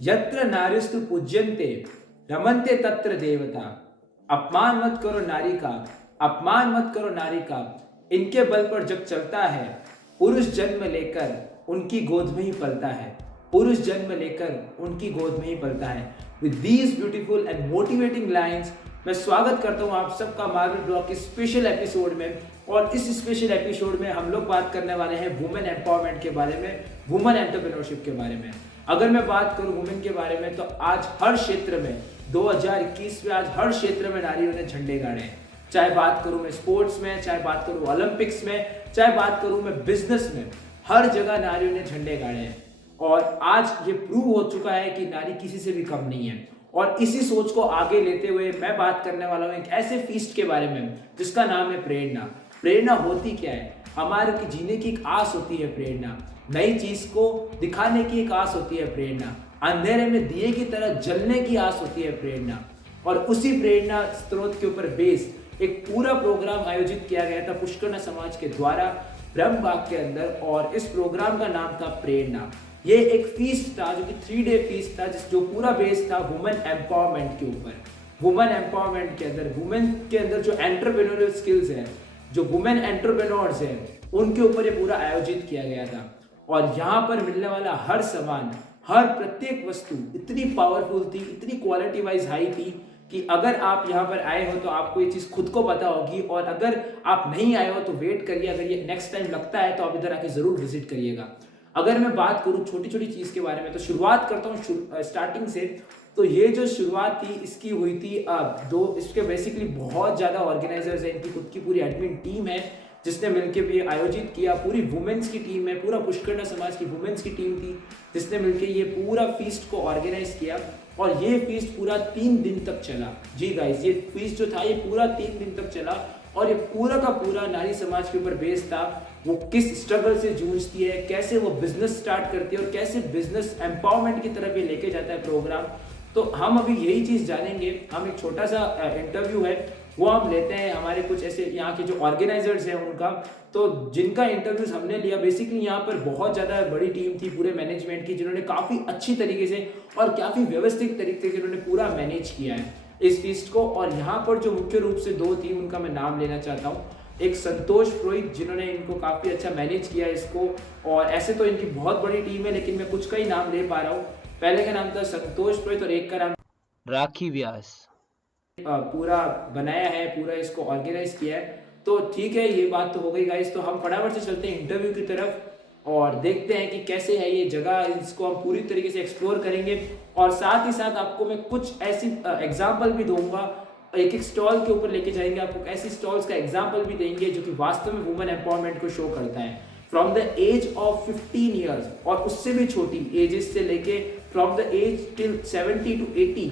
यत्र नार्यस्तु पूज्यन्ते रमन्ते तत्र देवता। अपमान मत करो नारी का, अपमान मत करो नारी का। इनके बल पर जग चलता है, पुरुष जन्म लेकर उनकी गोद में ही पलता है, पुरुष जन्म लेकर उनकी गोद में ही पलता है। With these beautiful and motivating lines मैं स्वागत करता हूँ आप सबका मार्वल ब्लॉग के स्पेशल एपिसोड में। और इस स्पेशल एपिसोड में हम लोग बात करने वाले हैं वुमेन एम्पावरमेंट के बारे में, वुमेन एंटरप्रेन्योरशिप के बारे में। अगर मैं बात करूं वुमेन के बारे में तो आज हर क्षेत्र में 2021 में आज हर क्षेत्र में नारियों ने झंडे गाड़े हैं। चाहे बात करूं मैं स्पोर्ट्स में, चाहे बात करूं ओलंपिक्स में, चाहे बात करूं मैं बिजनेस में, हर जगह नारियों ने झंडे गाड़े हैं। और आज ये प्रूव हो चुका है कि नारी किसी से भी कम नहीं है। और इसी सोच को आगे लेते हुए मैं बात करने वाला हूँ एक ऐसे फीस्ट के बारे में जिसका नाम है प्रेरणा। प्रेरणा होती क्या है? हमारे की जीने की एक आस होती है प्रेरणा, नई चीज को दिखाने की एक आस होती है प्रेरणा, अंधेरे में दिए की तरह जलने की आस होती है प्रेरणा। और उसी प्रेरणा स्रोत के ऊपर बेस एक पूरा प्रोग्राम आयोजित किया गया था पुष्करना समाज के द्वारा ब्रह्मबाग के अंदर, और इस प्रोग्राम का नाम था प्रेरणा। ये एक फीस्ट था जो कि 3 डे फीस्ट था, जो पूरा बेस था वुमेन एम्पावरमेंट के ऊपर। वुमेन एम्पावरमेंट के अंदर वुमेन के अंदर जो एंटरप्रेन्योरियल स्किल्स है, जो वुमेन एंटरप्रेन्योर्स हैं, उनके ऊपर ये पूरा आयोजित किया गया था। और यहाँ पर मिलने वाला हर सामान, हर प्रत्येक वस्तु इतनी पावरफुल थी, इतनी क्वालिटी वाइज हाई थी कि अगर आप यहाँ पर आए हो तो आपको ये चीज़ खुद को पता होगी। और अगर आप नहीं आए हो तो वेट करिए, अगर ये नेक्स्ट टाइम लगता है तो आप इधर आके ज़रूर विजिट करिएगा। अगर मैं बात करूँ छोटी छोटी चीज़ के बारे में तो शुरुआत करता हूँ स्टार्टिंग से। तो ये जो शुरुआत थी इसकी हुई थी इसके बेसिकली बहुत ज़्यादा ऑर्गेनाइजर्स हैं, इनकी खुद की पूरी एडमिन टीम है जिसने मिलकर भी आयोजित किया। पूरी वुमेन्स की टीम है, पूरा पुष्करना समाज की वुमेन्स की टीम थी जिसने मिलकर ये पूरा फीस्ट को ऑर्गेनाइज किया। और ये फीस्ट पूरा 3 दिन तक चला। जी गाइस, ये फीस्ट जो था ये पूरा 3 दिन तक चला। और ये पूरा का पूरा नारी समाज के ऊपर बेस था, वो किस स्ट्रगल से जूझती है, कैसे वो बिजनेस स्टार्ट करती है और कैसे बिजनेस एम्पावरमेंट की तरफ ये लेके जाता है प्रोग्राम। तो हम अभी यही चीज़ जानेंगे। हम एक छोटा सा इंटरव्यू है वो हम लेते हैं हमारे कुछ ऐसे यहाँ के जो ऑर्गेनाइजर्स हैं उनका, तो जिनका इंटरव्यूज हमने लिया। बेसिकली यहाँ पर बहुत ज़्यादा बड़ी टीम थी पूरे मैनेजमेंट की, जिन्होंने काफ़ी अच्छी तरीके से और काफ़ी व्यवस्थित तरीके से उन्होंने पूरा मैनेज किया है इस फीस्ट को। और यहाँ पर जो मुख्य रूप से 2 थी उनका मैं नाम लेना चाहता हूँ। एक संतोष पुरोहित जिन्होंने इनको काफ़ी अच्छा मैनेज किया इसको, और ऐसे तो इनकी बहुत बड़ी टीम है लेकिन मैं कुछ का ही नाम ले पा रहा हूँ। पहले का नाम था संतोष पुरोहित और एक का नाम राखी व्यास। पूरा बनाया है, पूरा इसको ऑर्गेनाइज किया है। तो ठीक है, ये बात तो हो गई गाइस। तो हम फटाफट से चलते हैं इंटरव्यू की तरफ और देखते हैं कि कैसे है ये जगह। इसको हम पूरी तरीके से एक्सप्लोर करेंगे और साथ ही साथ आपको मैं कुछ ऐसी एग्जाम्पल भी दूंगा, एक एक स्टॉल के ऊपर लेके जाएंगे, आपको ऐसी स्टॉल्स का एग्जाम्पल भी देंगे जो कि वास्तव में वुमेन एम्पावरमेंट को शो करता है। From the age of 15 years और उससे भी छोटी एजेस से लेके from the age till 70 to 80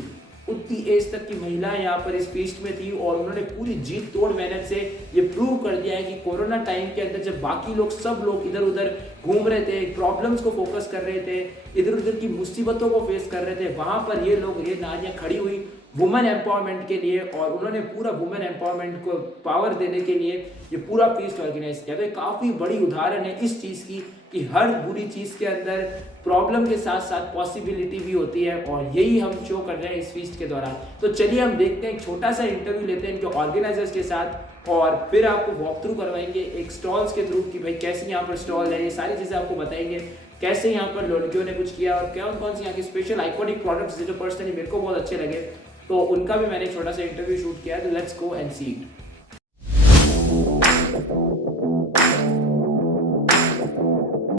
उतनी एज तक की महिलाएं यहाँ पर इस फीस्ट में थी। और उन्होंने पूरी जीत तोड़ मेहनत से ये प्रूव कर दिया है कि कोरोना टाइम के अंदर जब बाकी लोग सब लोग इधर उधर घूम रहे थे, प्रॉब्लम्स को फोकस कर रहे थे, इधर उधर की मुसीबतों को फेस कर रहे थे, वहां पर ये लोग, ये नारियां खड़ी हुई वुमेन एम्पावरमेंट के लिए। और उन्होंने पूरा वुमेन एम्पावरमेंट को पावर देने के लिए ये पूरा फीस्ट ऑर्गेनाइज किया। तो ये काफ़ी बड़ी उदाहरण है इस चीज़ की कि हर बुरी चीज़ के अंदर प्रॉब्लम के साथ साथ पॉसिबिलिटी भी होती है, और यही हम शो कर रहे हैं इस फीस्ट के दौरान। तो चलिए हम देखते हैं, एक छोटा सा इंटरव्यू लेते हैं इनके ऑर्गेनाइजर्स के साथ और फिर आपको वॉक थ्रू करवाएंगे एक स्टॉल्स के थ्रू कि भाई कैसे यहाँ पर स्टॉल है, ये सारी चीज़ें आपको बताएंगे, कैसे यहाँ पर लड़कियों ने कुछ किया और कौन कौन से यहाँ के स्पेशल आइकॉनिक प्रोडक्ट्स जो पर्सनली मेरे को बहुत अच्छे लगे, तो उनका भी मैंने छोटा सा इंटरव्यू शूट किया है। तो let's go and see it.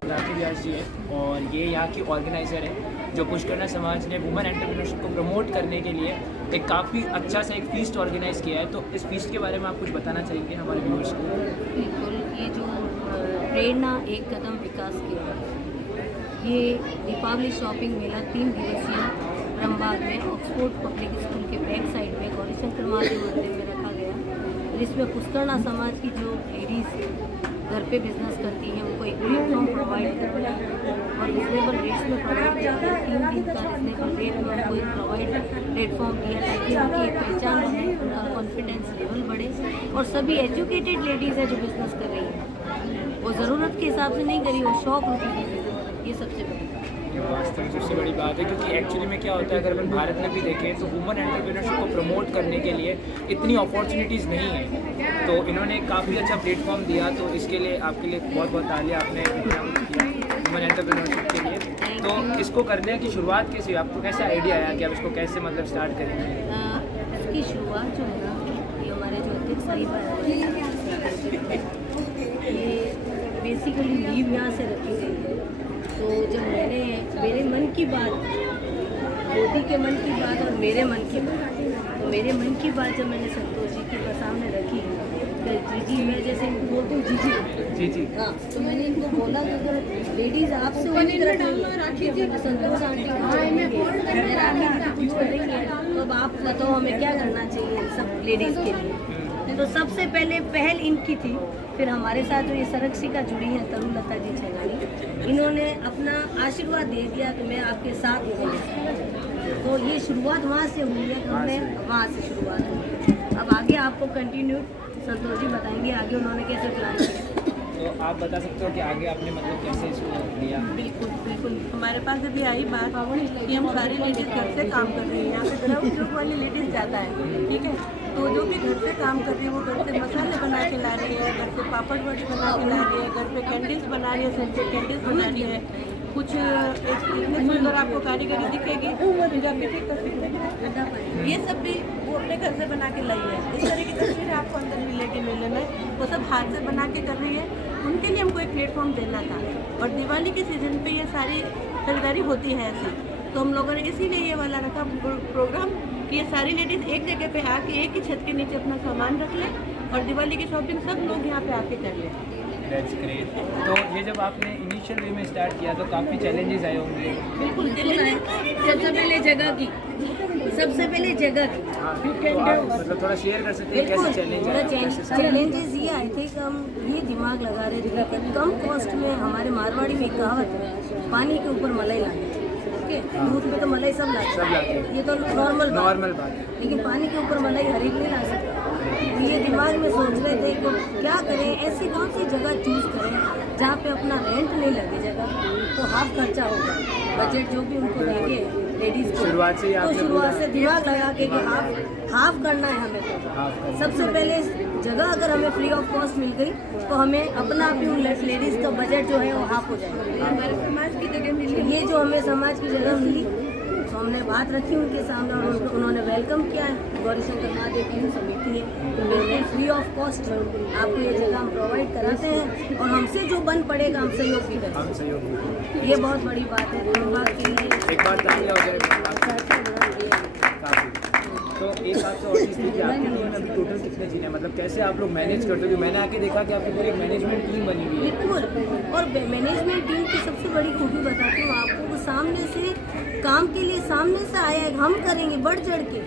Rakhi Vyas ji है और ये यहाँ की ऑर्गेनाइज़र है जो पुष्करना समाज ने वुमेन एंटरप्रेन्योरशिप को प्रमोट करने के लिए एक काफ़ी अच्छा सा एक फीस्ट ऑर्गेनाइज किया है। तो इस फीस्ट के बारे में आप कुछ बताना चाहेंगे हमारे व्यूअर्स को? बिल्कुल, ये जो प्रेरणा एक कदम विकास की है, ये दीपावली शॉपिंग मेला 3 दिवसीय ब्रह्मबाग में ऑक्सफोर्ड पब्लिक स्कूल के बैक साइड में गौरीशंकर महादेव मंदिर में रखा गया। जिसमें पुष्करना समाज की जो लेडीज़ घर पे बिजनेस करती हैं उनको एक प्लेटफॉर्म प्रोवाइड करना और रिजनेबल रेट्स में प्रोवाइड करना। 3 दिन का रिजनेबल रेट में उनको एक प्रोवाइड प्लेटफॉर्म दिया ताकि उनकी एक पहचान बने, उनका कॉन्फिडेंस लेवल बढ़े। और सभी एजुकेटेड लेडीज़ हैं जो बिजनेस कर रही हैं, वो ज़रूरत के हिसाब से नहीं करी, वो शौक रुपये की, ये सबसे बड़ी। वास्तव में सबसे बड़ी बात है, क्योंकि एक्चुअली में क्या होता है, अगर अपन भारत में भी देखें तो वुमेन एंटरप्रेन्योरशिप को प्रमोट करने के लिए इतनी अपॉर्चुनिटीज़ नहीं है, तो इन्होंने काफ़ी अच्छा प्लेटफॉर्म दिया, तो इसके लिए आपके लिए बहुत बहुत तालियां, आपने इतना कुछ किया वुमेन एंटरप्रेन्योरशिप के लिए। तो इसको करने की शुरुआत कैसे हुई, आपको कैसा आइडिया आया कि आप इसको कैसे मतलब स्टार्ट करेंगे? इसकी शुरुआत जो है ना, ये हमारे जो अध्यक्ष साहिब है, ये बेसिकली लीव यहाँ से रखी गई है। तो जब मेरे मन की बात, मोदी के मन की बात और मेरे मन की बात, तो मेरे मन की बात जब मैंने संतोष जी के सामने रखी, तो जी मैं जैसे इनको बोलती हूँ जी हाँ, तो मैंने इनको बोला कि अगर लेडीज़ आपसे संतोष आंटी कुछ करेंगे तो अब आप बताओ हमें क्या करना चाहिए सब लेडीज़ के लिए। तो सबसे पहले पहल इनकी थी, फिर हमारे साथ जो ये संरक्षिका जुड़ी हैं तरुलता जी छेगानी, इन्होंने अपना आशीर्वाद दे दिया कि मैं आपके साथ हूँ। तो ये शुरुआत वहाँ से हुई है, हमने वहाँ से शुरुआत हुई। अब आगे आपको कंटिन्यू संतोष जी बताएंगे आगे उन्होंने कैसे प्लान किया। तो आप बता सकते हो कि आगे आपने मतलब कैसे इसको लिया? बिल्कुल बिल्कुल, हमारे पास अभी आई बात कि हम सारी लेडीज़ घर से काम कर रही हैं। यहाँ पे गृह उद्योग वाली लेडीज़ ज़्यादा है, ठीक है। तो जो भी घर से काम कर रही है वो घर से मसाले बना के ला रही है, घर से पापड़ बड़ी बना के ला रही है, घर पे कैंडल्स बना रही है, सेंटेड कैंडल्स बना रही है। कुछ इतने सुंदर आपको कारीगरी दिखेगी, ये सब भी वो अपने घर से बना के लाई है। इस तरह की तस्वीरें आपको अंदर मिलेगी मेले में, वो सब हाथ से बना के कर रही है। उनके लिए हमको एक प्लेटफॉर्म देना था, और दिवाली के सीज़न पे ये सारी खरीदारी होती है ऐसी, तो हम लोगों ने इसीलिए ये वाला रखा प्रोग्राम कि ये सारी लेडीज़ एक जगह पे आके एक ही छत के नीचे अपना सामान रख लें और दिवाली की शॉपिंग सब लोग यहाँ पे आके कर लें। That's great. तो ये जब आपने इनिशियल वे में स्टार्ट किया तो काफ़ी चैलेंजेस आए होंगे? बिल्कुल सबसे पहले जगह की, हाँ, तो आप मतलब थोड़ा शेयर कर सकते हैं कैसे चैलेंज? चैलेंजेस ये आए थे कि हम ये दिमाग लगा रहे थे कि कम कॉस्ट में, हमारे मारवाड़ी में कहावत है पानी के ऊपर मलाई लानी, ओके, दूध पे तो मलाई सब लाते हैं, ये तो नॉर्मल बात है, लेकिन पानी के ऊपर मलाई हर एक नहीं ला सकता। तो ये दिमाग में सोच रहे थे कि क्या करें, ऐसी कौन सी जगह चूज़ करें जहाँ पे अपना रेंट नहीं लगे जगह, तो हाफ खर्चा होगा, बजट जो भी उनको देंगे लेडीज़ को, शुरुआत से दिमाग लगा के कि हाफ करना है हमें। तो सबसे पहले जगह अगर हमें फ्री ऑफ कॉस्ट मिल गई तो हमें अपना भी लेडीज़ का बजट जो है वो हाफ हो जाएगा। हमारे समाज की जगह मिली, ये जो हमें समाज की जगह मिली तो हमने बात रखी उनके सामने और उन्होंने वेलकम किया है। गौरी शंकर महादेव की समिति है, तो बिल्कुल फ्री ऑफ कॉस्ट आपको ये जगह हम प्रोवाइड कराते हैं, और हमसे जो बन पड़ेगा हम सहयोग भी करेंगे। ये बहुत बड़ी बात है धन्यवाद के लिए। एक बात तालियां हो जाए काफ़ी। तो एक बात तो और चीज़ थी कि आपकी टीम में अभी टोटल कितने जीने हैं, मतलब कैसे आप लोग मैनेज करते हो? मैंने आके देखा कि आपकी पूरी मैनेजमेंट टीम बनी हुई है। बिल्कुल, और मैनेजमेंट टीम की सबसे बड़ी खूबी बताती हूँ आपको, वो सामने से काम के लिए सामने से आया है, हम करेंगे बढ़ चढ़ के,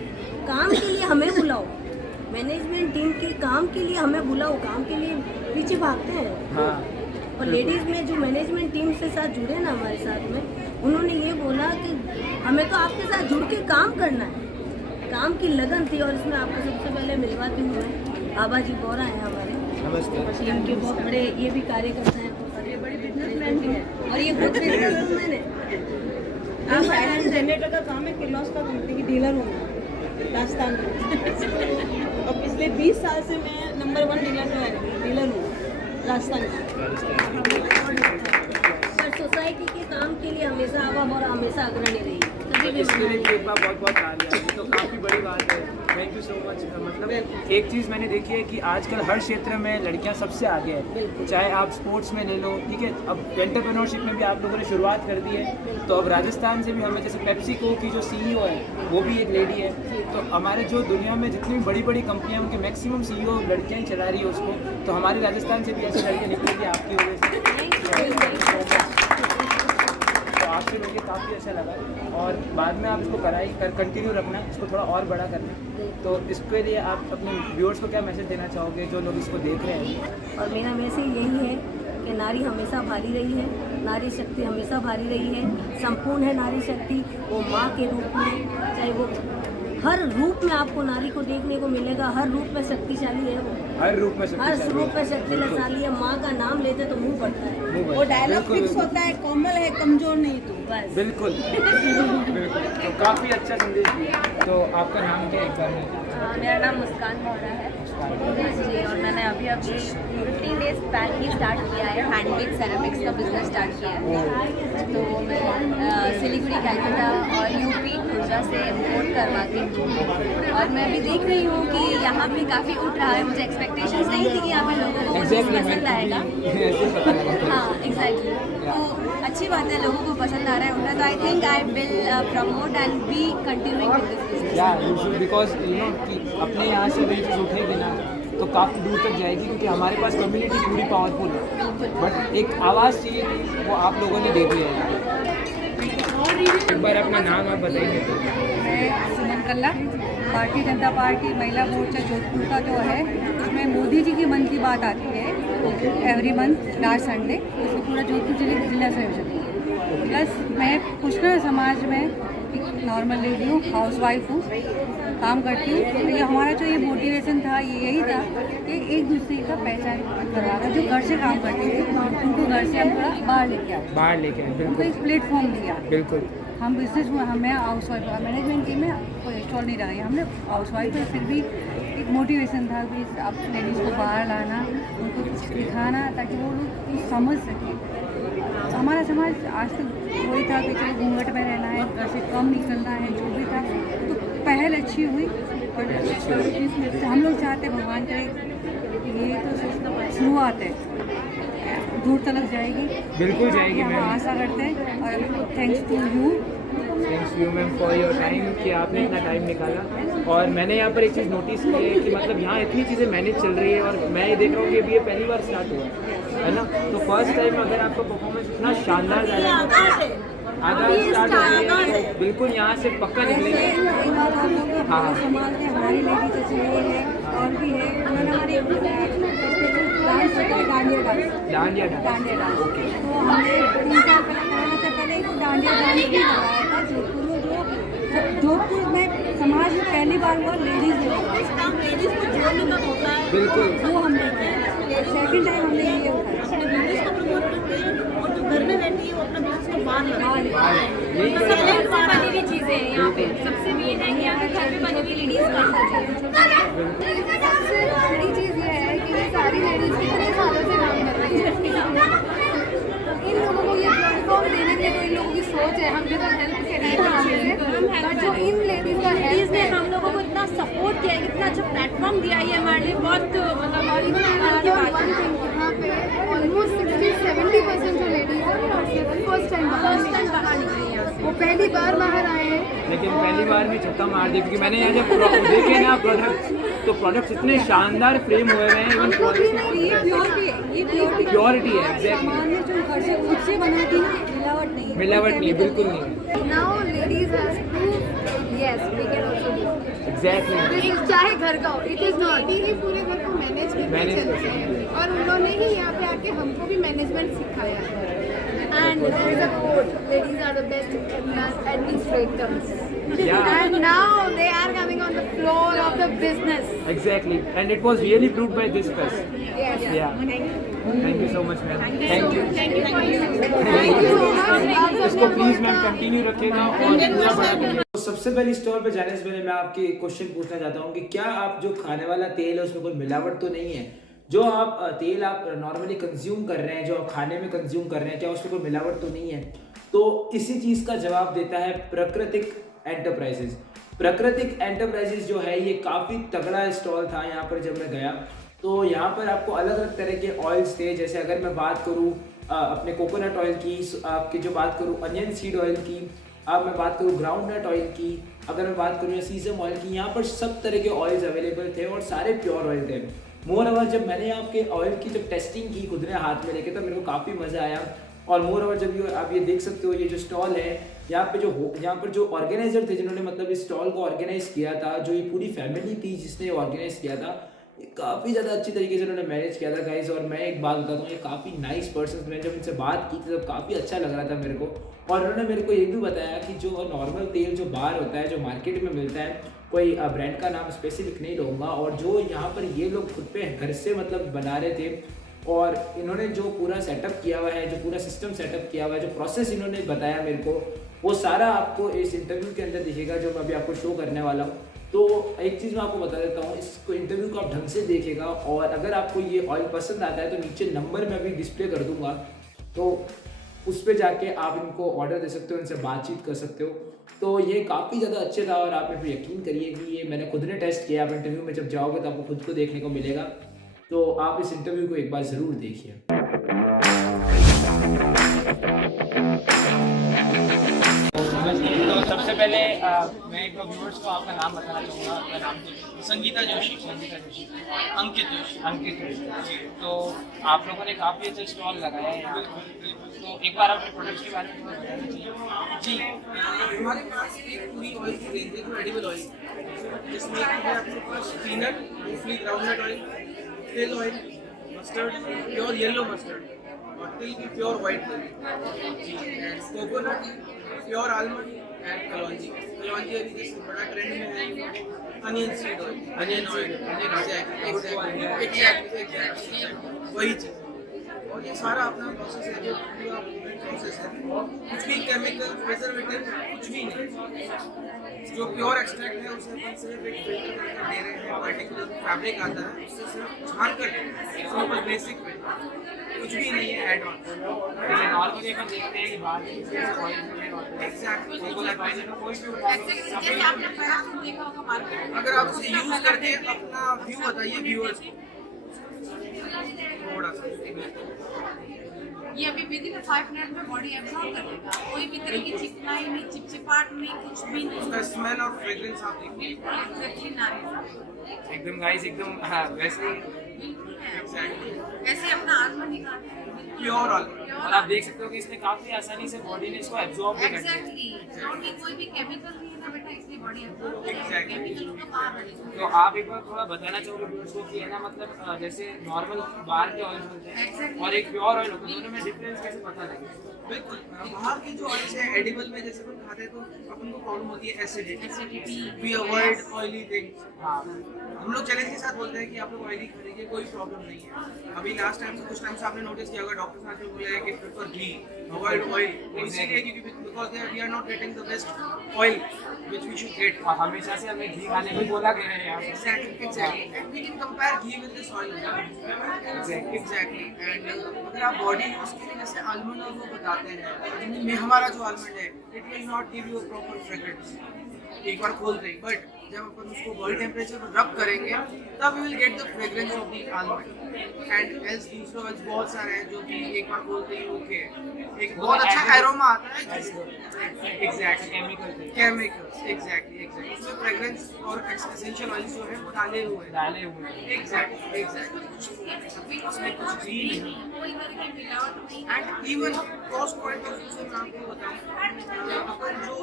काम के लिए हमें बुलाओ, मैनेजमेंट टीम के काम के लिए हमें बुलाओ, काम के लिए पीछे भागते हैं। हाँ, और लेडीज़ में जो मैनेजमेंट टीम से साथ जुड़े ना हमारे साथ में, उन्होंने ये बोला कि हमें तो आपके साथ जुड़ के काम करना है, काम की लगन थी। और इसमें आपको सबसे पहले मिलवाती हूँ मैं, आबा जी बोरा हैं हमारे, नमस्ते। टीम के बहुत बड़े ये भी कार्यकर्ता हैं और ये बड़े बिजनेसमैन भी हैं, और ये खुद बिजनेसमैन है। आप आयरन जनरेटर का काम है, किर्लोस्कर कंपनी की डीलर हूँ राजस्थान में, और पिछले 20 साल से मैं नंबर 1 डीलर हूँ राजस्थान की। सोसाइटी के काम के लिए हमेशा आवाम और हमेशा अग्रणी रही, कभी भी इसके लिए एक बार बहुत बहुत तालियां, ये तो काफ़ी बड़ी बात है। Thank you so much. मतलब एक चीज़ मैंने देखी है कि आजकल हर क्षेत्र में लड़कियां सबसे आगे हैं, चाहे आप स्पोर्ट्स में ले लो, ठीक है। अब एंटरप्रेन्योरशिप में भी आप लोगों ने शुरुआत कर दी है, तो अब राजस्थान से भी हमें, जैसे पेप्सिको की जो CEO है वो भी एक लेडी है, तो हमारे जो दुनिया में जितनी बड़ी बड़ी कंपनियाँ उनके मैक्सिमम CEO लड़कियाँ ही चला रही है उसको, तो हमारे राजस्थान से भी ऐसी लड़कियाँ निकलेंगी आपकी वजह से। तो आपसे मिलकर काफ़ी अच्छा लगा, और बाद में आप इसको कंटिन्यू रखना, इसको थोड़ा और बड़ा करना। तो इसके लिए आप अपने व्यूअर्स को क्या मैसेज देना चाहोगे जो लोग इसको देख रहे हैं? और मेरा मैसेज यही है कि नारी हमेशा भारी रही है, नारी शक्ति हमेशा भारी रही है, संपूर्ण है नारी शक्ति। वो माँ के रूप में, चाहे वो हर रूप में आपको नारी को देखने को मिलेगा, हर रूप में शक्तिशाली है वो, हर रूप में हर रूप में शक्तिशाली है। माँ का नाम लेते तो मुंह पड़ता है। वो डायलॉग फिक्स होता है, कोमल है कमजोर नहीं तू। बस बिल्कुल बिल्कुल। तो काफ़ी अच्छा संदेश दिया। तो आपका नाम क्या एक बार में? मेरा नाम मुस्कान मोहरा है जी, और मैंने अभी 15 डेज बैक ही स्टार्ट किया है, हैंडमेड सेरेमिक्स का बिजनेस स्टार्ट किया है। तो मैं सिलीगुड़ी, कलकत्ता और यूपी, खुर्जा से इम्पोर्ट करवाती हूँ। और मैं भी देख रही हूँ कि यहाँ पे काफ़ी उठ रहा है। मुझे एक्सपेक्टेशंस नहीं थी कि यहाँ पे लोगों को पसंद आएगा। हाँ एग्जैक्टली, तो अच्छी बात है, लोगों को पसंद आ रहा है उनका। तो I think I will promote and be continuing with this business. या you should, because you know कि अपने यहाँ से अगर चीज़ उठेगी ना तो काफ़ी दूर तक जाएगी, क्योंकि हमारे पास कम्युनिटी पूरी पावरफुल है, बट एक आवाज़ चाहिए थी, वो आप लोगों ने दे दिया है। एक बार अपना नाम आप बताइए। मैं सुमन कल्ला, भारतीय जनता पार्टी महिला मोर्चा जोधपुर का जो है, उसमें मोदी जी की मन की बात आती है एवरी मंथ लास्ट संडे, उसको पूरा जोधपुर जिले की जिला संयोजक हूँ। प्लस मैं पुष्कर समाज में एक नॉर्मल लेडी हूँ, हाउस वाइफ हूँ, काम करती हूँ। तो ये हमारा जो ये मोटिवेशन था, ये यही था कि एक दूसरे का पहचान करवाना। जो घर से काम करते थे उनको घर से हम थोड़ा बाहर लेके आए, बाहर लेके आए, उनको एक प्लेटफॉर्म दिया। बिल्कुल। हम बिजनेस में, हमें हाउस वाइफ, मैनेजमेंट टीम में कोई स्टॉल नहीं रहा है, हमने हाउस वाइफ है, फिर भी एक मोटिवेशन था कि आप लेडीज़ को बाहर लाना, उनको कुछ दिखाना, ताकि वो लोग कुछ समझ सकें। हमारा समाज आज तक वही था कि चलो घूंघट में रहना है, घर से कम निकलना है, जो भी था। तो पहल अच्छी हुई, बट हम लोग चाहते भगवान करे, ये तो शुरुआत है, दूर तक जाएगी, बिल्कुल जाएगी हम मैम। आशा करते हैं। और thanks to you, thanks you ma'am for your time, कि आपने इतना टाइम निकाला। और मैंने यहाँ पर एक चीज़ नोटिस की है कि मतलब यहाँ इतनी चीज़ें मैनेज चल रही है, और मैं ये देख रहा हूँ कि अभी ये पहली बार स्टार्ट हुआ है ना। तो फर्स्ट टाइम अगर आपका परफॉर्मेंस इतना शानदार जा रहा है, आगाज स्टार्ट हो गई है, बिल्कुल यहाँ से पक्का निकलेंगे। हाँ समाज में हमारी लेडीज ऐसे ये है और भी है, उन्होंने हमारे डांस होता है, dandiya dance, dandiya dance. Dandiya dance. तो हमने 3 साल पहले, कोरोना से पहले एक डांडिया डांस भी करवाया था जोधपुर में, जो जोधपुर में समाज में पहली बार हुआ लेडीज लेडीज को जोड़ने का मौका है, बिल्कुल। वो हमने किया। सेकेंड टाइम हमने ये उठाया। अपने बिजनेस को प्रमोट करते हैं, और जो घर में रहती है वो अपना बिजनेस को बाहर लगा यही घर से बनी हुई चीज़ें हैं यहाँ पे, सबसे मेन है कि यहाँ पे घर पे बनी हुई लेडीज़ कर सकती है। सबसे बड़ी चीज़ ये है कि ये सारी लेडीज़ कितने सालों से काम कर रही है। इन लोगों को ये प्लेटफॉर्म देने के लिए तो इन लोगों की सोच है, हम भी तो हेल्प के लिए बट जो इन लेडीज़ का लेडीज ने हम लोगों को इतना सपोर्ट किया है, इतना अच्छा प्लेटफॉर्म दिया है, ये हमारे लिए बहुत मतलब और इवन यहाँ पे ऑलमोस्ट 60-70% जो लेडीज़ है फर्स्ट टाइम बाहर निकली है यहाँ से। वो पहली बार बाहर आए हैं। लेकिन पहली बार में छक्का मार दिया, क्योंकि मैंने यहाँ जब देखे ना प्रोडक्ट, तो प्रोडक्ट्स इतने शानदार फ्रेम हुए हुए हैं, इवन प्योरिटी है, एग्जैक्टली। सामान्य जो घर से खुद से बनाती है, मिलावट नहीं है, मिलावट नहीं है, बिल्कुल नहीं। Now ladies has prove yes we can also do. Exactly. चाहे घर का हो, इट इज नॉट ही पूरे घर को मैनेज Manage करके चलते हैं, और उन्होंने ही यहाँ पे आके हमको भी मैनेजमेंट सिखाया है। And there is a quote, ladies are the best administrators. Yeah. And now they are coming on the floor of the business. Exactly, and it was really proved by this fest. Yes. Yeah. Thank you so much, ma'am. Thank you. Thank you for you. Thank you so much. इसको please ma'am continue रखिएगा। और तो सबसे पहले stall पे जाने से पहले मैं आपके क्वेश्चन पूछना चाहता हूँ कि क्या आप जो खाने वाला तेल है उसमें कोई मिलावट तो नहीं है? जो आप तेल आप नॉर्मली कंज्यूम कर रहे हैं, जो आप खाने में कंज्यूम कर रहे हैं, क्या उसमें कोई मिलावट तो नहीं है? तो इसी चीज़ का जवाब देता है प्राकृतिक एंटरप्राइजेज। प्राकृतिक एंटरप्राइजेज जो है ये काफ़ी तगड़ा स्टॉल था यहाँ पर जब मैं गया। तो यहाँ पर आपको अलग अलग तरह के ऑयल्स थे, जैसे अगर मैं बात करूँ अपने कोकोनट ऑयल की, आपकी जो बात करूँ अनियन सीड ऑयल की, अब मैं बात करूँ ग्राउंडनट ऑयल की, अगर मैं बात करूँ सीसम ऑयल की, यहाँ पर सब तरह के ऑयल्स अवेलेबल थे और सारे प्योर ऑयल थे। मोर ओवर जब मैंने यहाँ के ऑयल की जब टेस्टिंग की खुद ने हाथ में लेके, तो मेरे को काफ़ी मज़ा आया। और मोर ओवर जब आप ये देख सकते हो, ये जो स्टॉल है यहाँ पर जो ऑर्गेनाइजर थे जिन्होंने मतलब इस स्टॉल को ऑर्गेनाइज किया था, जो ये पूरी फैमिली थी जिसने ऑर्गेनाइज किया था, ये काफ़ी ज़्यादा अच्छी तरीके से उन्होंने मैनेज किया था गाइस। और मैं एक बात बताता हूँ, ये काफ़ी नाइस पर्सन, मैंने जब इनसे बात की थी तब काफ़ी अच्छा लग रहा था मेरे को। और उन्होंने मेरे को ये भी बताया कि जो नॉर्मल तेल जो बाहर होता है, जो मार्केट में मिलता है, कोई ब्रांड का नाम स्पेसिफिक नहीं लूँगा, और जो यहाँ पर ये लोग खुद पे घर से मतलब बना रहे थे, और इन्होंने जो पूरा सेटअप किया हुआ है, जो पूरा सिस्टम सेटअप किया हुआ है, जो प्रोसेस इन्होंने बताया मेरे को, वो सारा आपको इस इंटरव्यू के अंदर दिखेगा जो मैं अभी आपको शो करने वाला हूँ। तो एक चीज़ मैं आपको बता देता हूँ, इसको इंटरव्यू को आप ढंग से देखिएगा, और अगर आपको ये ऑयल पसंद आता है तो नीचे नंबर मैं अभी डिस्प्ले कर दूँगा, तो उस पर जाके आप इनको ऑर्डर दे सकते हो, इनसे बातचीत कर सकते हो। तो ये काफ़ी ज़्यादा अच्छे था, और आप मेरे को यकीन करिए कि ये मैंने खुद ने टेस्ट किया। आप इंटरव्यू में जब जाओगे तो आपको खुद को देखने को मिलेगा, तो आप इस इंटरव्यू को एक बार ज़रूर देखिए। तो सबसे पहले मैं एक बार व्यूअर्स को आपका नाम बताना चाहूँगा। आपका नाम संगीता जोशी अंकित जोशी। तो आप लोगों ने काफ़ी अच्छा स्टॉल लगाया है यहाँ, तो एक बार अपने प्रोडक्ट्स के बारे में बताना चाहिए। जी, हमारे पास एक पूरी ऑयल की रेंज है जो एडिबल ऑयल, जिसमें है आपके पास पीनट, मूंगफली, ग्राउंडनट ऑयल, तिल oil, mustard, pure yellow mustard, और तिल की प्योर वाइट तिल, and coconut, pure almond and कलौंजी अभी जैसे बड़ा ट्रेंड में है, onion seed oil, onion oil, exactly वही चीज़। और ये सारा अपना प्रोसेस है, जो पूरा प्रोसेस है, कुछ भी केमिकल प्रिजर्वेटिव कुछ भी नहीं। जो प्योर एक्सट्रैक्ट है उसे अपन सिर्फ एक फिल्टर करके दे रहे हैं, पर्टिकुलर फैब्रिक आता है उससे सिर्फ छान कर सिंपल बेसिक में, कुछ भी नहीं है ऐड ऑन। जैसे नॉर्मली अपन देखते हैं कि बाहर की ऑयल में एग्जैक्टली कोई भी अगर आप उसे यूज करके अपना व्यू बताइए व्यूअर्स को थोड़ा सा। ये अभी विद इन 5 मिनट में बॉडी एब्जॉर्ब कर लेगा, कोई भी तरह की चिकनाई नहीं, चिपचिपाहट नहीं, कुछ भी नहीं। उसका स्मेल और फ्रेग्रेंस आप देखिए एग्जैक्टली नाइस, एकदम गाइस एकदम हाँ वैसे ही। बिल्कुल है ऐसे अपना आत्मा निकाल प्योर ऑयल। और आप देख सकते हो कि इसने काफी आसानी से बॉडी ने इसको एब्जॉर्ब भी कर लिया। एग्जैक्टली, क्योंकि कोई भी केमिकल नहीं है ना बेटा, इसलिए बॉडी एब्जॉर्ब करेगा, Exactly. केमिकल उसको बाहर रहेगा। तो आप एक बार थोड़ा बताना चाहोगे व्यूअर्स को कि है ना मतलब जैसे नॉर्मल बाहर के ऑयल होते हैं Exactly. और एक प्योर ऑयल होता है, दोनों में डिफरेंस कैसे पता लगे? बिल्कुल, बाहर की जो ऑयल्स है एडिबल में जैसे अपन खाते हैं तो अपन को प्रॉब्लम होती है acidity, we avoid oily things. हाँ हम लोग चैलेंज के साथ बोलते हैं कि आप लोग ऑयली खाने कोई प्रॉब्लम नहीं है। अभी लास्ट टाइम से कुछ टाइम से आपने नोटिस किया होगा डॉक्टर साहब ने बोला है कि प्रेफर घी, अवॉइड ऑयल, इसलिए क्योंकि because we are not getting the best oil which we should get. और हमेशा से हमें घी खाने को बोला गया है यहाँ पे। Exactly. And we can compare ghee with this oil. Exactly. And अगर आप बॉडी यूज के लिए जैसे आलमंड और वो बताते हैं, में हमारा जो आलमंड है, it will not give you a proper fragrance. एक बार खोलते ही, बट जब अपन उसको बॉडी टेम्परेचर पर रब करेंगे, तब we will get the fragrance of the almond. And else दूसरे ऑयल्स बहुत सारे हैं जो कि एक बार खोलते ही ओके, एक बहुत अच्छा एरोमा आता है। Exactly. केमिकल्स एग्जैक्टली उसमें फ्रेग्रेंस और एसेंशियल ऑयल्स जो है वो डाले हुए हैं। एग्जैक्टली उसमें कुछ भी नहीं। कोई तरह की मिलावट नहीं। And even cost point of view से मैं आपको बताऊं, अपन जो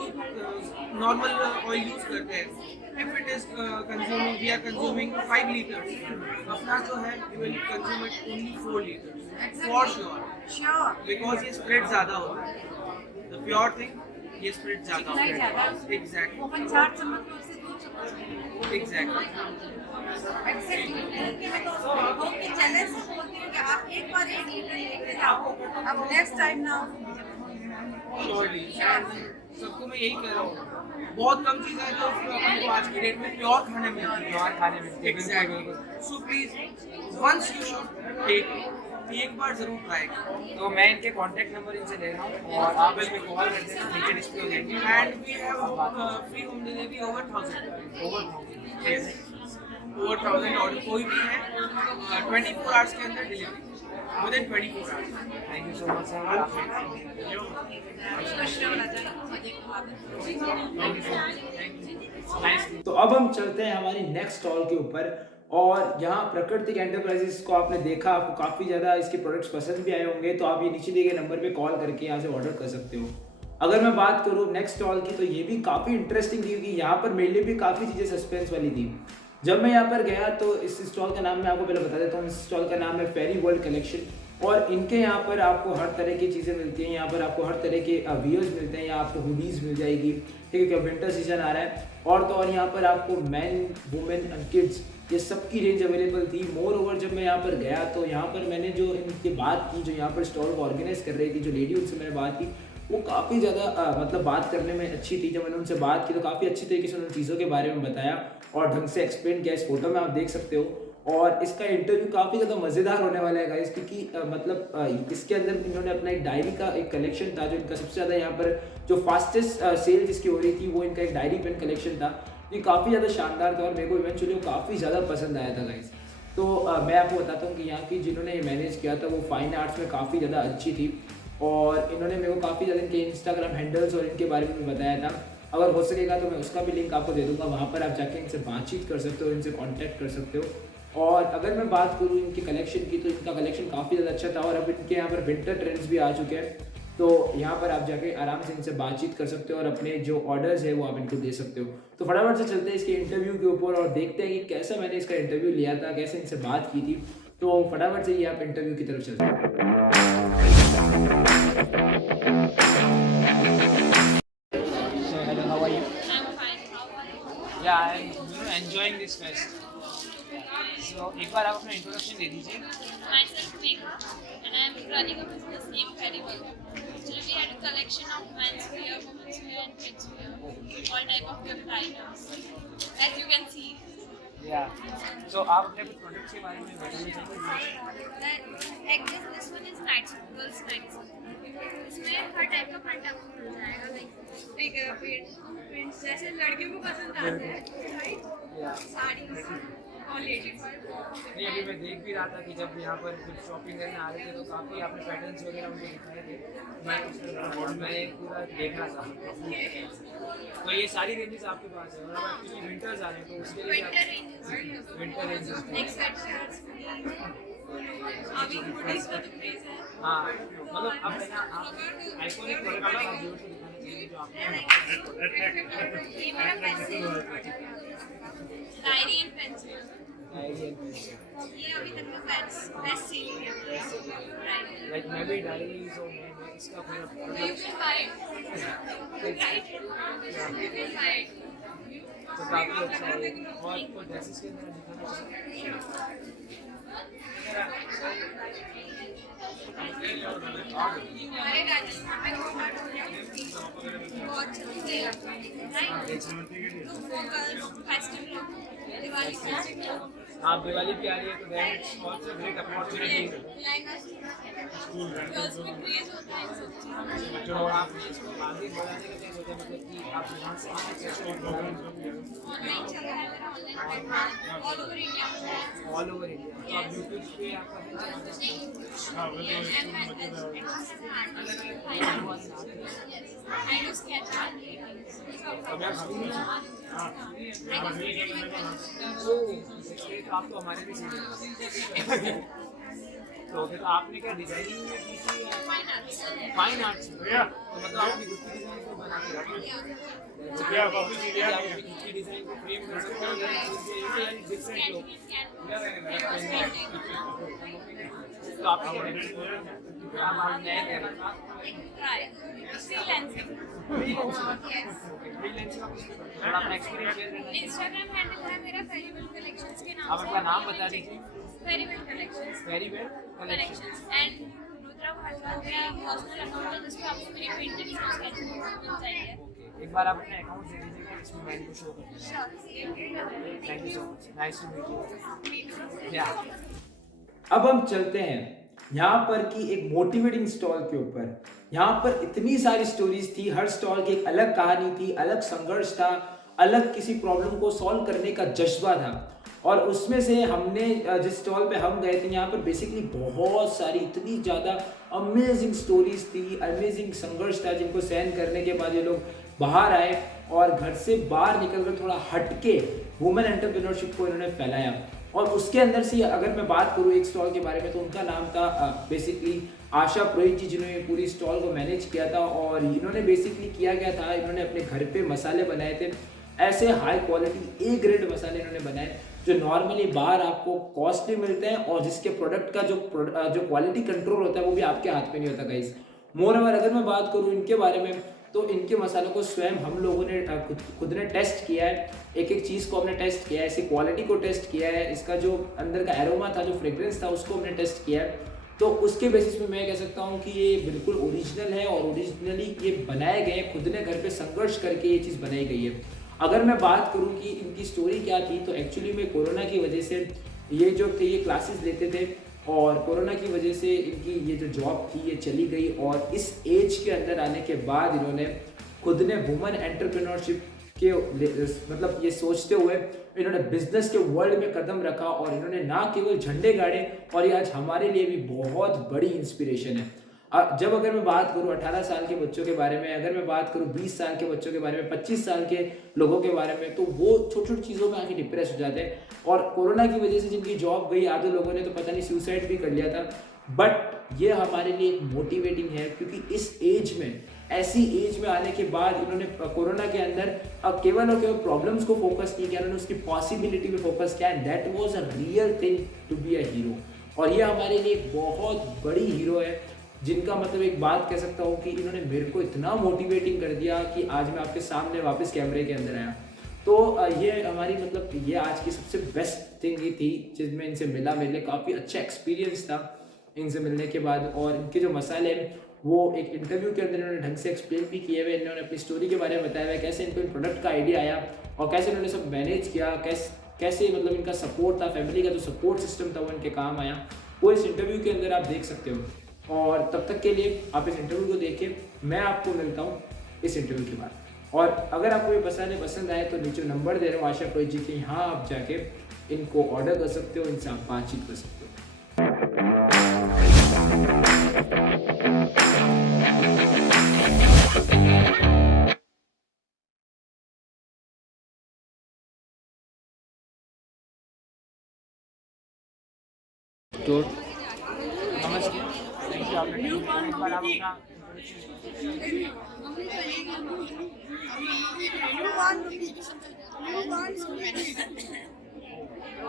नॉर्मल ऑयल यूज करते हैं, if it is consuming, we are consuming 5 litres, अपना जो है we will consume it only 4 litres for sure, because ये स्प्रेड ज़्यादा होता है। द प्योर थिंग, ये स्प्रेड ज़्यादा होता है। एग्जैक्टली वो 4 चम्मच में उससे 2 चम्मच। एग्जैक्टली एग्जैक्टली मैं तो होप कि चैलेंज से बोलती हूँ कि आप एक बार 1 लीटर लेके जाओ, अब नेक्स्ट टाइम ना श्योरली। सबको मैं यही कह रहा हूँ, बहुत कम चीज़ें हैं जो अपन को आज की डेट में प्योर खाने मिलती है। प्योर खाने में exactly. So please once you should take, एक बार जरूर ट्राई करो। तो मैं इनके कांटेक्ट नंबर इनसे ले रहा हूँ और आप इस पे कॉल कर देना, नीचे डिस्प्ले हो जाएंगे। And we have free home delivery over 1000। Yes, over 1000 order कोई भी है 24 आवर्स के अंदर delivery, within 24 hours. Thank you so much sir. तो अब हम चलते हैं हमारी नेक्स्ट स्टॉल के ऊपर, और यहाँ प्राकृतिक एंटरप्राइजेस को आपने देखा, आपको काफ़ी ज़्यादा इसके प्रोडक्ट्स पसंद भी आए होंगे, तो आप ये नीचे दिए गए नंबर पे कॉल करके यहाँ से ऑर्डर कर सकते हो। अगर मैं बात करूँ नेक्स्ट स्टॉल की, तो ये भी काफ़ी इंटरेस्टिंग थी, क्योंकि यहाँ पर मेरे लिए भी काफ़ी चीज़ें सस्पेंस वाली थी। जब मैं यहाँ पर गया तो इस स्टॉल का नाम मैं आपको पहले बता देता हूँ। इस स्टॉल का नाम है फेरी वर्ल्ड कलेक्शन। और इनके यहाँ पर आपको हर तरह की चीज़ें मिलती हैं। यहाँ पर आपको हर तरह के वियर्स मिलते हैं। यहाँ आपको हुडीज़ मिल जाएगी, ठीक है, विंटर सीजन आ रहा है। और तो और यहाँ पर आपको मैन, वुमेन एंड किड्स ये सब की रेंज अवेलेबल थी। मोर ओवर जब मैं यहाँ पर गया तो यहाँ पर मैंने जो इनकी बात की, जो यहाँ पर स्टॉल को ऑर्गेनाइज कर रही थी, जो लेडी उनसे मैंने बात की, वो काफ़ी ज़्यादा मतलब बात करने में अच्छी थी। जब मैंने उनसे बात की तो काफ़ी अच्छी तरीके से उन्होंने चीज़ों के बारे में बताया और ढंग से एक्सप्लेन किया। इस फोटो में आप देख सकते हो। और इसका इंटरव्यू काफ़ी ज़्यादा मज़ेदार होने वाला है गाइस, क्योंकि मतलब इसके अंदर इन्होंने अपना एक डायरी का एक कलेक्शन था, जो इनका सबसे ज़्यादा यहाँ पर जो फास्टेस्ट सेल जिसकी हो रही थी वो इनका एक डायरी पेन कलेक्शन था। ये काफ़ी ज़्यादा शानदार था और मेरे को इवेंचुअली वो काफ़ी ज़्यादा पसंद आया था गाइस। तो मैं आपको बताता हूँ कि यहाँ की जिन्होंने ये मैनेज किया था वो फाइन आर्ट्स में काफ़ी ज़्यादा अच्छी थी और इन्होंने मेरे को काफ़ी ज़्यादा इनके इंस्टाग्राम हैंडल्स और इनके बारे में भी बताया था। अगर हो सकेगा तो मैं उसका भी लिंक आपको दे दूँगा, वहाँ पर आप जाके इनसे बातचीत कर सकते हो, इनसे कॉन्टैक्ट कर सकते हो। और अगर मैं बात करूँ इनके कलेक्शन की तो इनका कलेक्शन काफ़ी ज़्यादा अच्छा था और अब इनके यहाँ पर विंटर ट्रेंड्स भी आ चुके हैं। तो यहाँ पर आप जाके आराम से इनसे बातचीत कर सकते हो और अपने जो ऑर्डर्स है वो आप इनको दे सकते हो। तो फटाफट से चलते हैं इसके इंटरव्यू के ऊपर और देखते हैं कि कैसा मैंने इसका इंटरव्यू लिया था, कैसे इनसे बात की थी। तो फटाफट से ये आप इंटरव्यू की तरफ चलते हैं। So hello, how are you? I'm fine. How are you? Yeah, I am enjoying this fest. So एक बार आप अपना इंट्रोडक्शन दे दीजिए. Myself Megha, and I'm running a business named Fairyworld. Actually, we had a collection of men's wear, women's wear, and kids wear, all type of gift items, as you can see. Yeah. So आप अपने कुछ products के बारे में बताना चाहेंगे? This one is night suit, girls night suit. इसमें हर type का प्रिंट आपको मिल जाएगा, लाइक प्रिंट जैसे लड़कियों को पसंद आते हैं, राइट? साड़ी और लेडीज। नहीं, अभी मैं देख भी रहा था कि जब यहाँ पर कुछ शॉपिंग करने आ रहे थे तो काफ़ी आपने पैटर्न्स वगैरह मुझे दिखाए थे। मैं पूरा देख रहा था। तो ये सारी रेंजेस आपके पास है और अब एक्चुअली विंटर्स आ रहे हैं तो उसके लिए विंटर रेंजेस एक सेट शर्ट्स अभी हुडीज का तो क्रेज है। हाँ, मतलब अब है ना आप आइकॉनिक प्रोडक्ट आप जोर से दिखाना चाहिए जो आपने ये मेरा पेंसिल डायरी एंड पेंसिल, ये अभी तक का बेस्ट सेलिंग है। लाइक मैं भी डायरीज और मैं इसका पूरा You can buy it, right? You can buy it. तो काफ़ी अच्छा है और कोई ड्रेसेस के अंदर दिखाना चाहिए। हमारे राजस्थान में बहुत चलते हैं, राइट? तो focus festive look, Diwali festive look, आप दिवाली भी आ रही है तो then it's also great opportunity. Lehenga girls में क्रेज होता है इन सब चीज़ों जो आपने इसको आगे बढ़ाने के लिए सोचा मतलब कि आप यहाँ से आगे से ऑनलाइन चल रहा है मेरा online platform all over India में। ऑल ओवर इंडिया तो आप यूट्यूब पे आपका I do sketch art. तो आप तो हमारे भी सीखे तो फिर आपने क्या डिजाइनिंग में की थी या फाइन आर्ट्स में? तो मतलब आपने खुद की डिजाइन को बना के रखी आप अपनी खुद की डिजाइन को फ्रेम कर सकते हो या डिफरेंट लोग तो आपने आप नए करना थोड़ा अपना एक्सपीरियंस शेयर करना इंस्टाग्राम हैंडल है मेरा फेरिवेल कलेक्शंस के नाम आप अपना नाम बता दीजिए farewell collections farewell collection collections and Rudra Bhatia हो गया पर्सनल अकाउंट है जिसमें आपको मेरी पेंटिंग्स और स्केचेस मिल जाएंगे। एक बार आप अपने अकाउंट दे दीजिएगा इसमें मैं इनको शो करूँगा। Thank you so much, nice to meet you. या अब हम चलते हैं यहाँ पर की एक मोटिवेटिंग स्टॉल के ऊपर। यहाँ पर इतनी सारी स्टोरीज थी, हर स्टॉल की एक अलग कहानी थी, अलग संघर्ष था, अलग किसी प्रॉब्लम को सॉल्व करने का जज्बा था। और उसमें से हमने जिस स्टॉल पे हम गए थे यहाँ पर बेसिकली बहुत सारी इतनी ज़्यादा अमेजिंग स्टोरीज थी, अमेजिंग संघर्ष था जिनको सहन करने के बाद ये लोग बाहर आए और घर से बाहर निकलकर थोड़ा हटके वुमेन एंटरप्रेन्योरशिप को इन्होंने फैलाया। और उसके अंदर से अगर मैं बात करूँ एक स्टॉल के बारे में तो उनका नाम था बेसिकली आशा पुरोहित जी, जिन्होंने पूरी स्टॉल को मैनेज किया था। और इन्होंने बेसिकली किया गया था, इन्होंने अपने घर पे मसाले बनाए थे ऐसे हाई क्वालिटी ए ग्रेड मसाले इन्होंने बनाए जो नॉर्मली बाहर आपको कॉस्टली मिलते हैं और जिसके प्रोडक्ट का जो क्वालिटी कंट्रोल होता है वो भी आपके हाथ में नहीं होता गाइस। मोर ओवर अगर मैं बात करूँ इनके बारे में तो इनके मसालों को स्वयं हम लोगों ने खुद ने टेस्ट किया है, एक एक चीज़ को हमने टेस्ट किया है, इसकी क्वालिटी को टेस्ट किया है, इसका जो अंदर का एरोमा था, जो फ्रेग्रेंस था उसको हमने टेस्ट किया है। तो उसके बेसिस में मैं कह सकता हूँ कि ये बिल्कुल ओरिजिनल है और ओरिजिनली ये बनाए गए, खुद ने घर पे संघर्ष करके ये चीज़ बनाई गई है। अगर मैं बात करूँ कि इनकी स्टोरी क्या थी तो एक्चुअली में कोरोना की वजह से ये जो थे ये क्लासेस लेते थे और कोरोना की वजह से इनकी ये जो जॉब थी ये चली गई और इस एज के अंदर आने के बाद इन्होंने खुद ने वुमेन एंटरप्रेन्योरशिप के मतलब ये सोचते हुए इन्होंने बिजनेस के वर्ल्ड में कदम रखा और इन्होंने ना केवल झंडे गाड़े और ये आज हमारे लिए भी बहुत बड़ी इंस्पिरेशन है। जब अगर मैं बात करूँ 18 साल के बच्चों के बारे में, अगर मैं बात करूँ 20 साल के बच्चों के बारे में, 25 साल के लोगों के बारे में, तो वो छोटी छोटी चीज़ों में आके डिप्रेस हो जाते हैं और कोरोना की वजह से जिनकी जॉब गई आधे लोगों ने तो पता नहीं सुसाइड भी कर लिया था। बट ये हमारे लिए एक मोटिवेटिंग है क्योंकि इस एज में, ऐसी एज में आने के बाद इन्होंने कोरोना के अंदर केवल और केवल प्रॉब्लम्स को फोकस नहीं किया, उन्होंने उसकी पॉसिबिलिटी पे फोकस किया and that was a real thing to be a hero. और ये हमारे लिए एक बहुत बड़ी हीरो है जिनका मतलब एक बात कह सकता हूँ कि इन्होंने मेरे को इतना मोटिवेटिंग कर दिया कि आज मैं आपके सामने वापस कैमरे के अंदर आया। तो ये हमारी मतलब ये आज की सबसे बेस्ट थिंग ही थी जिसमें इनसे मिला, मेरे लिए काफ़ी अच्छा एक्सपीरियंस था इनसे मिलने के बाद। और इनके जो मसाले हैं वो एक इंटरव्यू के अंदर इन्होंने ढंग से एक्सप्लेन भी किए हुए, इन्होंने अपनी स्टोरी के बारे में बताया हुआ कैसे इनको इन प्रोडक्ट का आइडिया आया और कैसे इन्होंने सब मैनेज किया, कैसे मतलब इनका सपोर्ट था, फैमिली का जो सपोर्ट सिस्टम था वो इनके काम आया, वो इस इंटरव्यू के अंदर आप देख सकते हो। और तब तक के लिए आप इस इंटरव्यू को देखिए, मैं आपको मिलता हूँ इस इंटरव्यू के बाद। और अगर आपको ये मसाले पसंद आए तो नीचे नंबर दे रहा हूँ आशा प्रोहित जी के, यहाँ आप जाके इनको ऑर्डर कर सकते हो, इनसे आप बातचीत कर सकते हो। तो नमस्ते, थैंक यू आपने एक बार आप अपना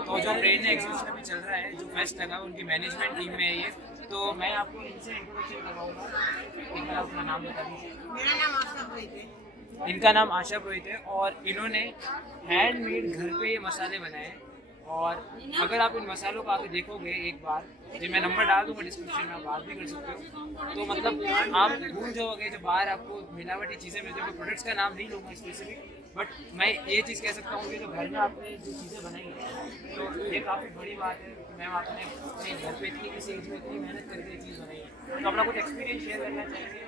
तो जो ट्रेन एग्जीबिशन अभी चल रहा है, जो फेस्ट लगा उनकी मैनेजमेंट टीम में है ये, तो मैं आपको इनसे इंट्रोडक्शन करवाऊंगा। एक बार अपना नाम बता दीजिए। मेरा नाम आशा प्रोहित है। इनका नाम आशा प्रोहित है और इन्होंने हैंडमेड घर पे ये मसाले बनाए हैं। और अगर आप इन मसालों को आके देखोगे एक बार, जो मैं नंबर डाल दूंगा डिस्क्रिप्शन में, आप बात भी कर सकते हो, तो मतलब आप भूल जाओगे जो बाहर आपको मिलावटी चीज़ें मिलती हैं। प्रोडक्ट्स का नाम नहीं लूँगा स्पेसिफिक, बट मैं ये चीज़ कह सकता हूँ कि जो घर में आपने जो चीज़ें बनाई हैं तो ये काफ़ी बड़ी बात है कि मैम आपने अपने घर पे इतनी इस एज में इतनी मेहनत करके ये चीज़ बनाई है। तो अपना कुछ एक्सपीरियंस शेयर करना चाहिए।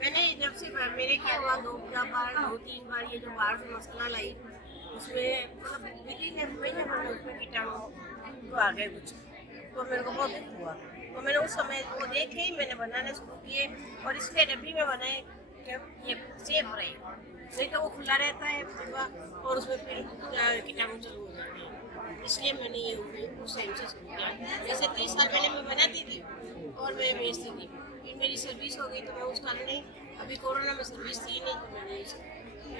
मैंने जब से मेरे क्या हुआ 2-3 बार ये जो बाहर से मसाला लाई उसमें मतलब उसमें कीटाणु तो आ गए कुछ, तो मेरे को बहुत दुख हुआ। तो मैंने उस समय वो देख के ही मैंने बनाने शुरू किए और इसके डब्बी में बनाए ये सेफ रहे, नहीं तो वो खुला रहता है और उसमें फिर कीटाणु चालू हो जाते हैं। इसलिए मैंने ये उस टाइम से शुरू किया। जैसे 30 साल पहले मैं बनाती थी और मैं बेचती थी, फिर मेरी सर्विस हो गई तो मैं उस कारण नहीं, अभी कोरोना में सर्विस थी नहीं तो मैंने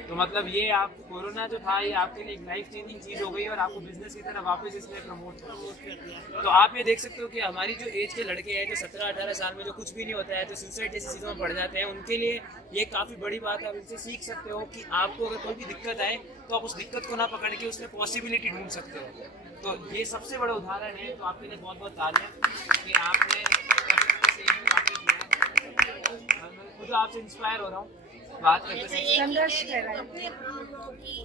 तो मतलब ये आप कोरोना जो था ये आपके लिए एक लाइफ चेंजिंग चीज़ हो गई और आपको बिजनेस की तरह वापस इसमें प्रमोट कर दिया। तो आप ये देख सकते हो कि हमारी जो एज के लड़के हैं जो 17-18 साल में जो कुछ भी नहीं होता है तो सुसाइड जैसी चीज़ों में पड़ जाते हैं, उनके लिए ये काफ़ी बड़ी बात है। आप इनसे सीख सकते हो कि आपको अगर कोई भी दिक्कत आए तो आप उस दिक्कत को ना पकड़ के उसमें पॉसिबिलिटी ढूंढ सकते हो। तो ये सबसे बड़ा उदाहरण है। तो आपके लिए बहुत बहुत तालियां कि आपने खुद आपसे इंस्पायर हो रहा हूँ बात करते संघर्ष कर रहे हैं।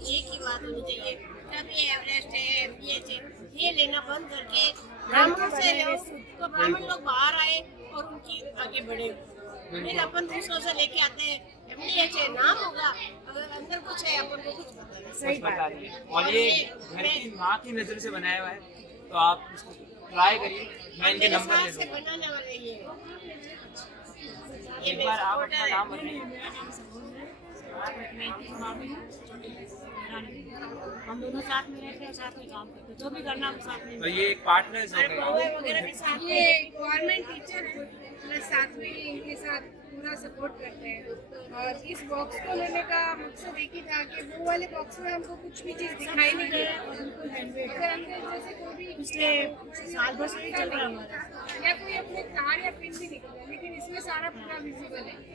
एक ही बात होनी चाहिए, जब ये एवरेस्ट है ये लेना बंद करके ब्राह्मणों से लो तो ब्राह्मण लोग बाहर आए और उनकी आगे बढ़े। फिर अपन दूसरों से लेके आते हैं MDH है, नाम होगा अगर अंदर कुछ है अपन को कुछ पता नहीं। सही बता रही है। और ये घर की माँ की नज़र से बनाया हुआ है, तो आप इसको ट्राई करिए। मैं इनके नंबर दे दूँगा। बनाने वाले ये एक बार आप अपना नाम बताइए। हम दोनों साथ में रहते हैं, साथ में काम करते हैं, जो भी करना हम साथ में। तो ये एक पार्टनर्स हो गए। वगैरह भी साथ में। ये गवर्नमेंट टीचर है। प्लस साथ में इनके साथ पूरा सपोर्ट करते हैं। और इस बॉक्स को लेने का मकसद एक ही था कि वो वाले बॉक्स में हमको कुछ भी चीज़ दिखाई नहीं दे और उनको हैंडमेड जैसे कोई भी पिछले साल भर से चल रहा है या कोई अपने तार या पिन भी निकल है, लेकिन इसमें सारा पूरा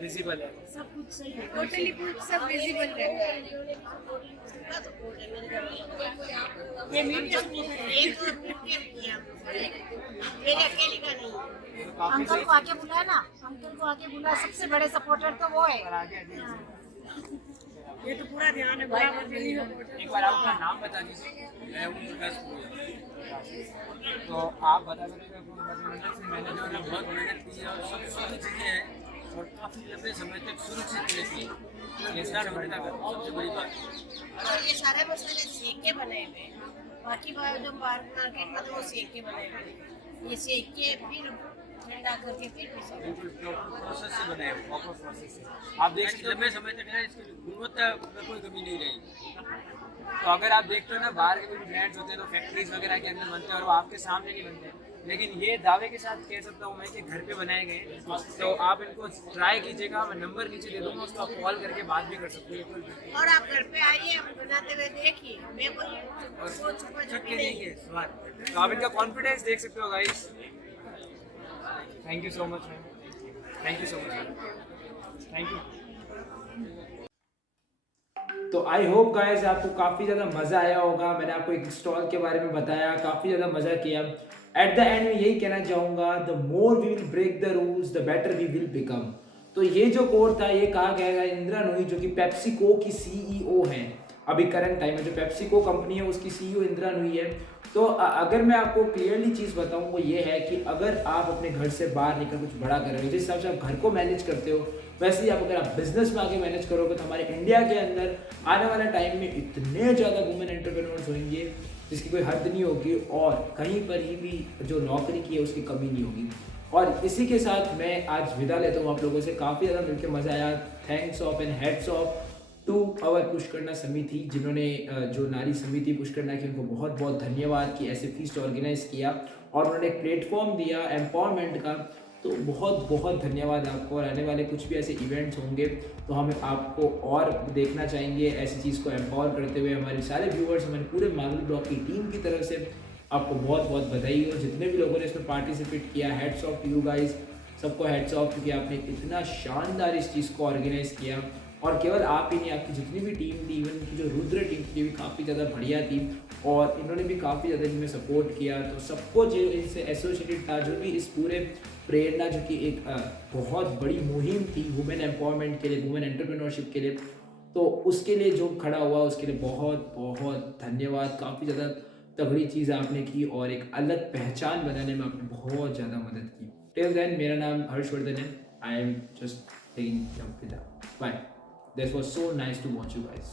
विजिबल है, सब कुछ सही है, टोटली कुछ सब विजिबल है। ये मीडिया एक मेरे अकेले का नहीं, अंकल को आके बुलाया ना, अंकल को आके बुलाया, सबसे बड़े सपोर्टर तो वो है। ये तो पूरा ध्यान है, बराबर एक बार आप अपना नाम बता दीजिए। मैं हूँ विकास पूजा। तो आप बता रहे थे मैंने जो है बहुत मेहनत की है और सब सारी चीज़ें हैं और काफ़ी लंबे समय तक सुरक्षित रहती है। ये सारा हमारे का सबसे बड़ी बात। और ये सारे मसाले सेक के बने हुए हैं, बाकी जो मार्केट में तो वो सेक के बने हुए हैं, ये सेक के फिर ठंडा करके फिर पीसा। बिल्कुल प्रोसेस से बने हैं, प्रॉपर प्रोसेस से। आप देख सकते लंबे समय तक है, इसकी गुणवत्ता में कोई कमी नहीं रही। तो अगर आप देखते हो ना बाहर के भी ब्रांड्स होते हैं तो फैक्ट्रीज वगैरह के अंदर बनते हैं और वो आपके सामने नहीं बनते, लेकिन ये दावे के साथ कह सकता हूँ मैं कि घर पे बनाए गए हैं। तो आप इनको ट्राई कीजिएगा, मैं नंबर नीचे दे दूँगा, उसको आप कॉल करके बात भी कर सकते हैं। और आप घर पे आइए, हम बनाते हुए देखिए, मैं कोई सोच छुपा छुपी नहीं है। तो आप इनका कॉन्फिडेंस देख सकते हो guys. Thank you so much ma'am, thank you so much, thank you. तो आई होप गाइस आपको काफ़ी ज़्यादा मज़ा आया होगा। मैंने आपको एक स्टॉल के बारे में बताया, काफ़ी ज़्यादा मज़ा किया। एट द एंड में यही कहना चाहूँगा, the more we will break the rules the better we will become. तो ये जो कोट था ये कहा गया है इंदिरा नूही, जो कि पेप्सिको की सीईओ हैं अभी करंट टाइम में। जो पेप्सिको कंपनी है उसकी सीईओ इंदिरा नूही है। तो अगर मैं आपको क्लियरली चीज़ बताऊँ वो ये है कि अगर आप अपने घर से बाहर निकल कुछ बड़ा कर रहे हो, जिस हिसाब से आप घर को मैनेज करते हो वैसे ही आप अगर आप बिजनेस में आगे मैनेज करोगे तो हमारे इंडिया के अंदर आने वाले टाइम में इतने ज़्यादा वुमेन एंटरप्रेन्योर्स होंगे जिसकी कोई हद नहीं होगी और कहीं पर ही भी जो नौकरी की है उसकी कमी नहीं होगी। और इसी के साथ मैं आज विदा लेता हूँ आप लोगों से। काफ़ी ज़्यादा मिलकर मज़ा आया। Thanks of and hats off to our Pushkarna Samiti, जिन्होंने जो नारी समिति पुष्करना की उनको बहुत बहुत धन्यवाद कि ऐसे फीस्ट ऑर्गेनाइज किया और उन्होंने एक प्लेटफॉर्म दिया एम्पावरमेंट का। तो बहुत बहुत धन्यवाद आपको। और आने वाले कुछ भी ऐसे इवेंट्स होंगे तो हम आपको और देखना चाहेंगे ऐसी चीज़ को एम्पावर करते हुए। हमारे सारे व्यूअर्स, हमारे पूरे मांगली ब्लॉग की टीम की तरफ से आपको बहुत बहुत बधाई हो। जितने भी लोगों ने इसमें पार्टिसिपेट किया, हेड्स ऑफ यू गाइस, सबको हेड्स ऑफ, क्योंकि आपने इतना शानदार इस चीज़ को ऑर्गेनाइज किया। और केवल आप ही नहीं, आपकी जितनी भी टीम थी, इवन की जो रुद्र टीम थी भी काफ़ी ज़्यादा बढ़िया थी और इन्होंने भी काफ़ी ज़्यादा इनमें सपोर्ट किया। तो सबको जो इससे एसोसिएटेड था, जो भी इस पूरे प्रेरणा, जो कि एक बहुत बड़ी मुहिम थी वुमेन एम्पावरमेंट के लिए, वुमेन एंटरप्रेन्योरशिप के लिए, तो उसके लिए जो खड़ा हुआ उसके लिए बहुत बहुत धन्यवाद। काफ़ी ज़्यादा तगड़ी चीज़ आपने की और एक अलग पहचान बनाने में आपने बहुत ज़्यादा मदद की। टिल देन, मेरा नाम हर्षवर्धन है। I am just taking by. This was so nice to watch you guys.